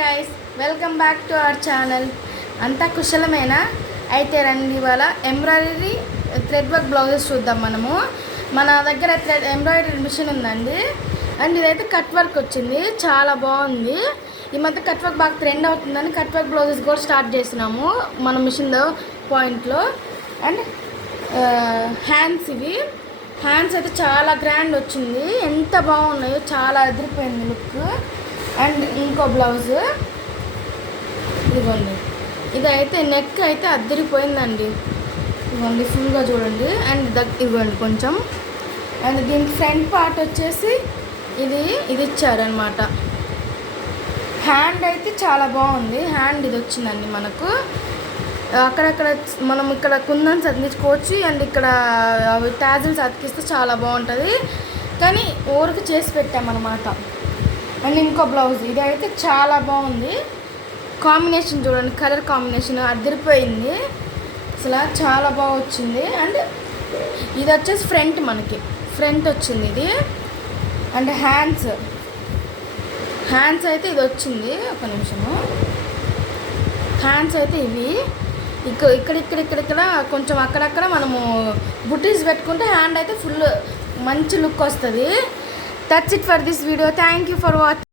Guys, welcome back to our channel. అంతా కుశలమేనా? అయితే రండి, ఇవాళ ఎంబ్రాయిడరీ థ్రెడ్ వర్క్ బ్లౌజెస్ చూద్దాం. మన దగ్గర ఎంబ్రాయిడరీ మిషన్ ఉందండి. అండ్ ఇదైతే కట్ వర్క్ వచ్చింది, చాలా బాగుంది. ఈ మధ్య కట్ వర్క్ బాగా ట్రెండ్ అవుతుందని కట్ వర్క్ బ్లౌజెస్ కూడా స్టార్ట్ చేసినాము మన మిషన్లో పాయింట్లో. అండ్ హ్యాండ్స్ అయితే చాలా గ్రాండ్ వచ్చింది, ఎంత బాగున్నాయో, చాలా ఎదిరిపోయింది లుక్. అండ్ ఇంకో బ్లౌజ్ ఇదిగోండి, ఇదైతే నెక్ అయితే అద్దరిపోయిందండి. ఇదిగోండి ఫుల్గా చూడండి. అండ్ ఇదిగోండి కొంచెం. అండ్ దీనికి ఫ్రంట్ పార్ట్ వచ్చేసి ఇది ఇచ్చారనమాట. హ్యాండ్ అయితే చాలా బాగుంది. హ్యాండ్ ఇది వచ్చిందండి మనకు. అక్కడక్కడ మనం ఇక్కడ కుందన్స్ అతికించుకోవచ్చు. అండ్ ఇక్కడ టాజిల్స్ అతికిస్తే చాలా బాగుంటుంది, కానీ ఊరికి చేసి పెట్టామన్నమాట. అండ్ ఇంకో బ్లౌజ్, ఇది అయితే చాలా బాగుంది. కాంబినేషన్ చూడండి, కలర్ కాంబినేషన్ అదిరిపోయింది, అసలు చాలా బాగా వచ్చింది. అండ్ ఇది వచ్చేసి ఫ్రంట్ వచ్చింది ఇది. అండ్ హ్యాండ్స్ అయితే ఇది వచ్చింది. ఒక నిమిషము. హ్యాండ్స్ అయితే ఇవి ఇక్కడ కొంచెం అక్కడక్కడ మనము బుటీస్ పెట్టుకుంటే హ్యాండ్ అయితే ఫుల్ మంచి లుక్ వస్తుంది. That's it for this video. Thank you for watching.